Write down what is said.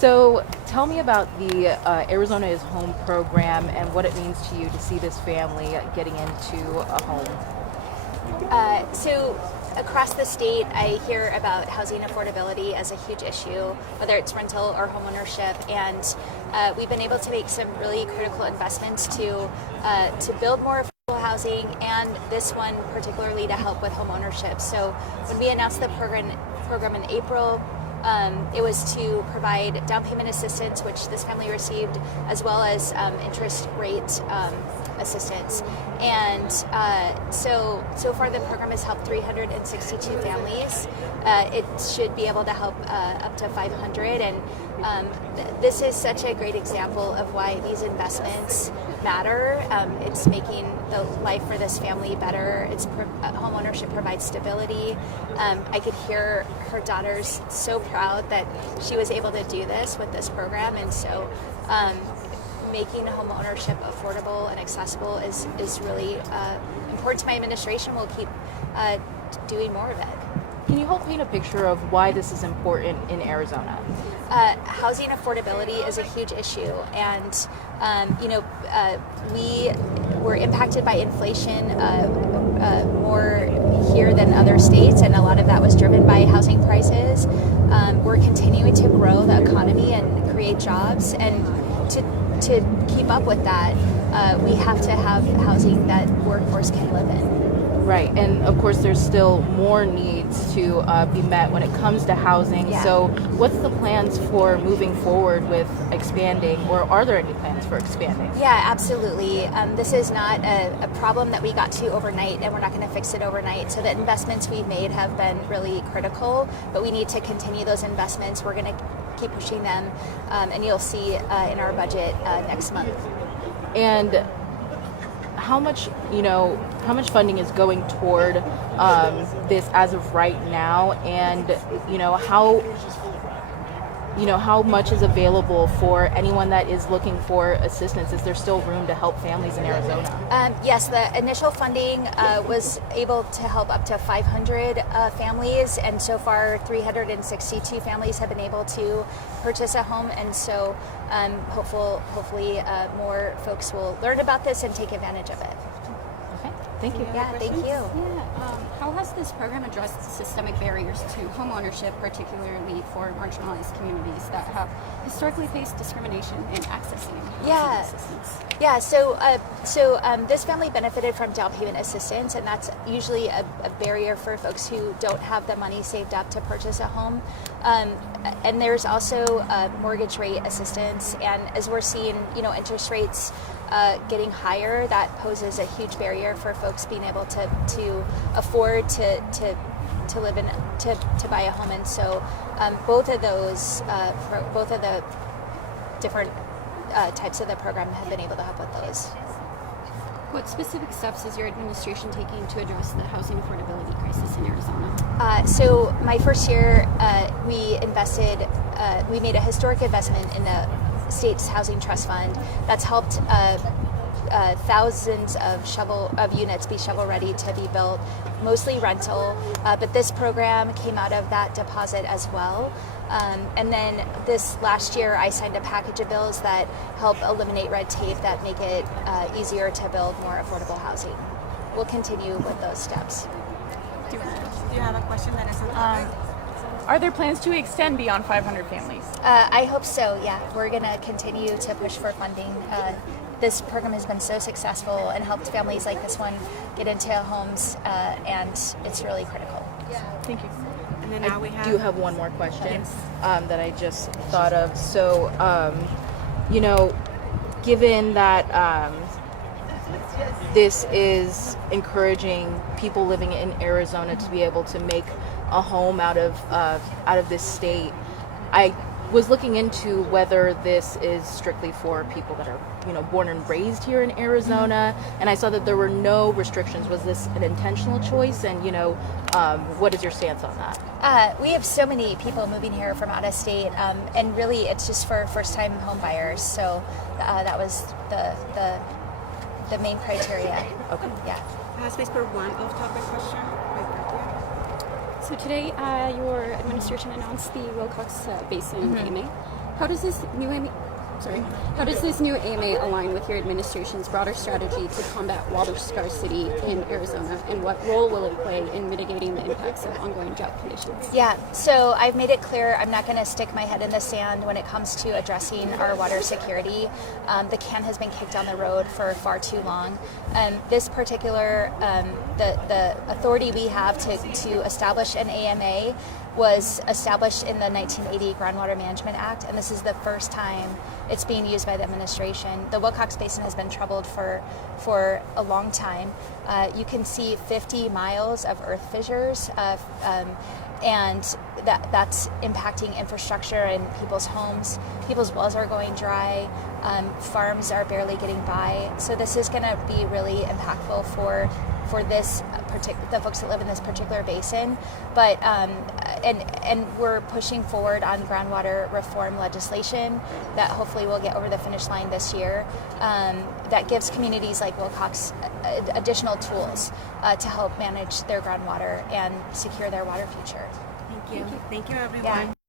So tell me about the Arizona is Home program and what it means to you to see this family getting into a home. So across the state, I hear about housing affordability as a huge issue, whether it's rental or homeownership, and we've been able to make some really critical investments to build more affordable housing, and this one particularly to help with homeownership. So when we announced the program in April, it was to provide down payment assistance, which this family received, as well as interest rate assistance. And so far the program has helped 362 families. It should be able to help up to 500. And this is such a great example of why these investments matter. It's making the life for this family better. Home ownership provides stability. I could hear her daughters so proud that she was able to do this with this program, and so making home ownership affordable and accessible is really important to my administration. We'll keep doing more of it. Can you help paint a picture of why this is important in Arizona? Housing affordability is a huge issue, and we were impacted by inflation more here than other states, and a lot of that was driven by housing prices. We're continuing to grow the economy and create jobs, and to keep up with that, we have to have housing that workforce can live in. Right, and of course there's still more needs to be met when it comes to housing. Yeah. So what's the plans for moving forward with expanding, or are there any plans for expanding? Yeah, absolutely. This is not a problem that we got to overnight, and we're not going to fix it overnight. So the investments we've made have been really critical, but we need to continue those investments. We're going to keep pushing them, and you'll see in our budget next month. And how much funding is going toward this as of right now, and how much is available for anyone that is looking for assistance? Is there still room to help families in Arizona? Yes, the initial funding was able to help up to 500 families, and so far 362 families have been able to purchase a home, and so hopefully more folks will learn about this and take advantage of it. Okay, thank you. Yeah, thank you. Yeah. How has this program addressed systemic barriers to home ownership, particularly for marginalized communities that have historically faced discrimination in accessing housing assistance? Yeah, so this family benefited from down payment assistance, and that's usually a barrier for folks who don't have the money saved up to purchase a home. And there's also mortgage rate assistance, and as we're seeing, interest rates getting higher, that poses a huge barrier for folks being able to afford to live in, to buy a home. And so both of the different types of the program have been able to help with those. What specific steps is your administration taking to address the housing affordability crisis in Arizona? So my first year, we made a historic investment in the state's housing trust fund that's helped thousands of units be shovel ready to be built, mostly rental, but this program came out of that deposit as well. And then this last year I signed a package of bills that help eliminate red tape that make it easier to build more affordable housing. We'll continue with those steps. Do you have a question that is Are there plans to extend beyond 500 families? I hope so, yeah. We're going to continue to push for funding. This program has been so successful and helped families like this one get into homes, and it's really critical. Thank you. And then now we do have one more question that I just thought of. So, given that this is encouraging people living in Arizona to be able to make a home out of this state, I was looking into whether this is strictly for people that are born and raised here in Arizona, and I saw that there were no restrictions. Was this an intentional choice, and what is your stance on that? We have so many people moving here from out of state, and really it's just for first-time home buyers, so that was the main criteria. Okay. Yeah. I have space for one off-topic question. So today, your administration announced the Wilcox Basin payment. How does this new AMA align with your administration's broader strategy to combat water scarcity in Arizona, and what role will it play in mitigating the impacts of ongoing drought conditions? Yeah, so I've made it clear I'm not going to stick my head in the sand when it comes to addressing our water security. The can has been kicked down the road for far too long. This particular, the authority we have to establish an AMA was established in the 1980 Groundwater Management Act, and this is the first time it's being used by the administration. The Wilcox Basin has been troubled for a long time. You can see 50 miles of earth fissures, and that's impacting infrastructure and people's homes. People's wells are going dry. Farms are barely getting by. So this is going to be really impactful for this the folks that live in this particular basin. But and we're pushing forward on groundwater reform legislation that hopefully will get over the finish line this year. That gives communities like Wilcox additional tools to help manage their groundwater and secure their water future. Thank you. Thank you, everyone. Yeah.